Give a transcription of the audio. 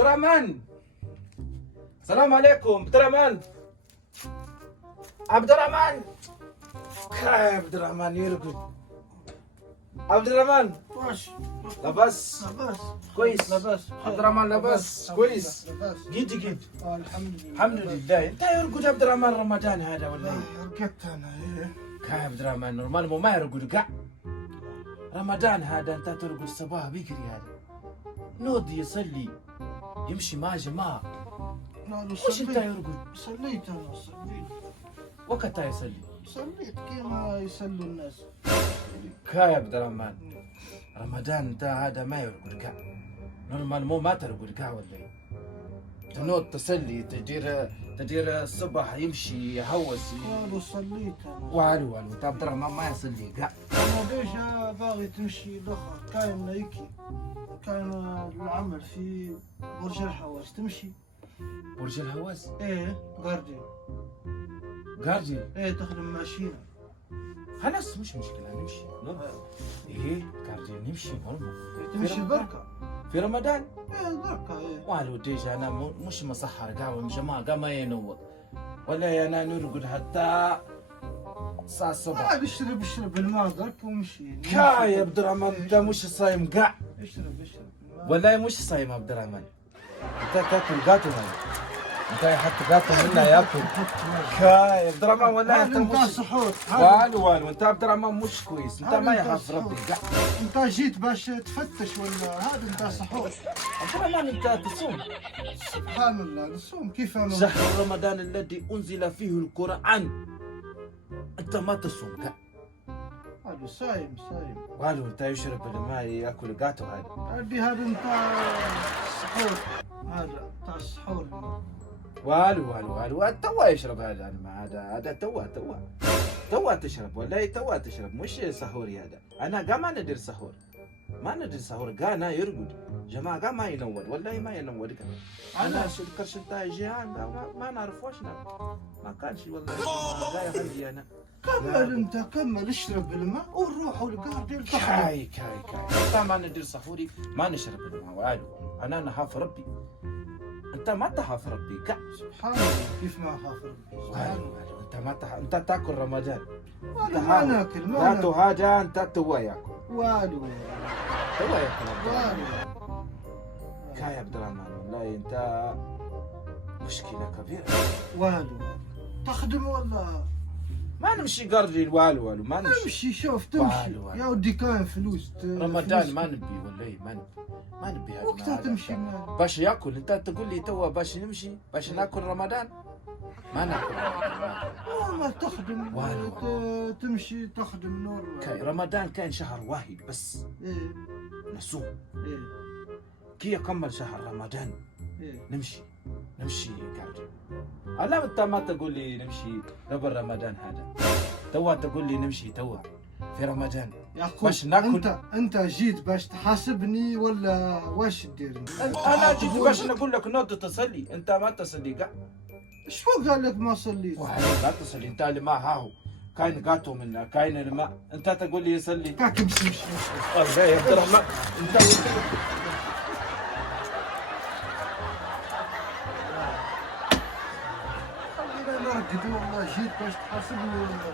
الرحمن. السلام عليكم عبد الرحمن. عبد الرحمن. عبد الرحمن يرقد. عبد الرحمن واش لاباس لاباس كويس. لاباس عبد الرحمن لاباس كويس. لاباس جد الحمد لله الحمد لله. انت يرقد عبد الرحمن رمضان هذا ولا رقدت انا كا عبد الرحمن نورمال مو ما يرقد كا رمضان هذا انت ترقد الصباح بكري هذا نود يصلي يمشي مع جماعة. لا وش انت يرقد صليت انا صليت وقتها يصلي صليت كما يصلوا الناس كا يا عبد الرحمن رمضان انت هذا ما يرقد كا نورمال مو ما ترقد كا ولا ايه؟ تنوض تصلي تدير الصبح يمشي يهوس قالوا صليت انا والو انت عبد الرحمن ما يصلي كا انا ديجا باغي تمشي الاخر كاين هيك كاين العمل في برج الحواس تمشي برج الهواس ايه جاردين جاردي ايه تخدم ماشينه خلاص مش مشكلة نمشي ايه جاردي نمشي نورمال تمشي بركه في رمضان ايه بركه ايه والو ديجا انا مش مسحر قهوة جماعة قام ما ينوض ولا انا نرقد حتى الساعة الصبح. عاد اشرب الماء درك ومشي كا يا عبد الرحمن انت مش صايم قاع اشرب والله مش صايم عبد الرحمن انت تاكل قاتل انت حتى قاتل منها ياكل كا يا عبد الرحمن والله انت انت مش سحور والو انت عبد الرحمن مش كويس انت ما يخاف ربي قاع انت جيت باش تفتش ولا هذا انت سحور عبد الرحمن انت تصوم سبحان الله نصوم كيف انا شهر رمضان الذي انزل فيه القران انت ما تصوم قاع هذا صايم والو انت يشرب الماء ياكل قاتل هذا هذا انت سحور هذا تاع السحور والو توا يشرب هذا الماء هذا توا تشرب ولا توا تشرب مش سحوري هذا. انا قام ما ندير سحور ما ندير سحور قانا يرقد جماعة قام ما ينور والله ما ينور كمان. انا شكرش انت جيعان ما نعرف واش نعمل ما كانش والله لا يخلي انا كمل انت كمل اشرب الماء ونروحوا للجاردين كاي انت ما ندير سحوري ما نشرب الماء والو انا نخاف ربي انت ما تخاف ربي كا سبحان الله كيف ما اخاف ربي سبحان الله والو انت ما انت تاكل رمضان والو ما ناكل ما ذاته ناكل هذا انت توا ياكل والو توا ياكل عبد الرحمن. والو كا يا عبد الرحمن والله انت مشكلة كبيرة والو تخدم ولا ما نمشي قرجي والو ما نمشي امشي شوف تمشي والو. يا ودي كاين فلوس رمضان ما نبي والله ما نبي هذا وقتها هذا. تمشي مال باش ياكل انت تقول لي توا باش نمشي باش ناكل رمضان ما ناكل ما تخدم والو. تمشي تخدم نور رمضان كان شهر واحد بس ايه نصوم ايه كي يكمل شهر رمضان ايه نمشي قاعد. انا انت ما تقول لي نمشي قبل رمضان هذا توا تقول لي نمشي توا في رمضان يعقوب باش ناكل. انت جيت باش تحاسبني ولا واش دير انت؟ انا جيت باش نقول لك نوض تصلي انت ما تصلي قاع شو قال لك ما صليت؟ لا تصلي انت اللي ما هاهو كاين قاتو منا كاين الماء انت تقول لي يصلي كاك مشي الله يا عبد الرحمن انت خلينا نرقد والله جيت باش تحاسبني ولا